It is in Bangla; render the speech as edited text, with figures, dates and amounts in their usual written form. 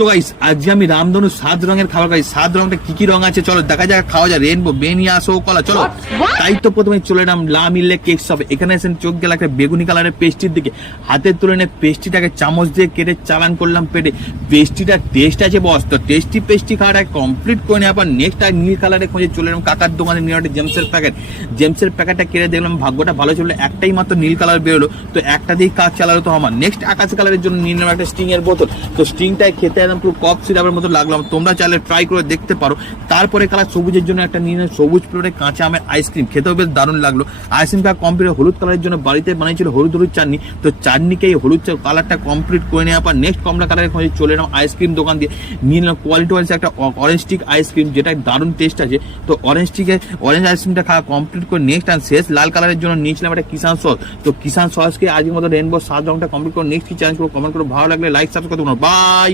তো গাইস আজকে আমি রামধনু 7 রঙের খাবার খাই। 7 রংটা কি কি রং আছে চলো দেখা যাক, খাওয়া যায়। রেনবো, বেনিয়াস ও কলা। চলো তাই তো প্রথমে চলে এলাম লা মিলে কেক শপ। এখানে এসে চোখ গেল একটা বেগুনি কালারের পেস্ট্রির দিকে। হাতের তুলে নিয়ে পেস্ট্রিটাকে চামচ দিয়ে কেটে চালান করলাম পেটে। পেস্ট্রিটার টেস্ট আছে বস। তো টেস্টি পেস্ট্রি খাওয়াটা কমপ্লিট করে নিয়ে আবার নেক্সট আর নীল কালারে খুঁজে চলে এলাম কাকার দোকানে নিয়ে একটা জেমসের প্যাকেট। জেমসের প্যাকেটটা কেটে দেখলাম ভাগ্যটা ভালো চললো, একটাই মাত্র নীল কালার বেরোলো। তো একটা দিয়ে কাজ চালালো তো আমার। নেক্সট আকাশ কালারের জন্য নিয়ে নিলাম একটা স্টিং এর বোতল। তো স্টিংটাই খেতে একদম পুরো কফ সিরাপের মতো লাগলাম, তোমরা চাইলে ট্রাই করে দেখতে পারো। তারপরে কালার সবুজের জন্য একটা নিয়ে সবুজ ফ্লেভারের কাঁচা আমের আইসক্রিম, খেতেও বেশ দারুণ লাগলো। আইসক্রিমটা কমপ্লিট। হলুদ কালারের জন্য বাড়িতে বানিয়েছিল হলুদ চাটনি। তো চাটনিকে এই হলুদ কালারটা কমপ্লিট করে নেওয়ার পর নেক্সট কমলা কালারের খোঁজে চলে এলাম আইসক্রিম দোকান দিয়ে। নিয়ে নিলাম কোয়ালিটি ওয়াইজ একটা অরেঞ্জ স্টিক আইসক্রিম, যেটা দারুণ টেস্ট আছে। তো অরেঞ্জ আইসক্রিমটা খাওয়া কমপ্লিট করে নেক্সট আর শেষ লাল কালারের জন্য নিয়েছিলাম একটা কিষান সস। তো কিষান সসকে আজকের মতো রেনবো 7 রংটা কমপ্লিট করে নেক্সট কি চ্যালেঞ্জ করো, কমেন্ট করো। ভালো লাগলে লাইক সাবস্ক্রাইব করতে পারো। বাই।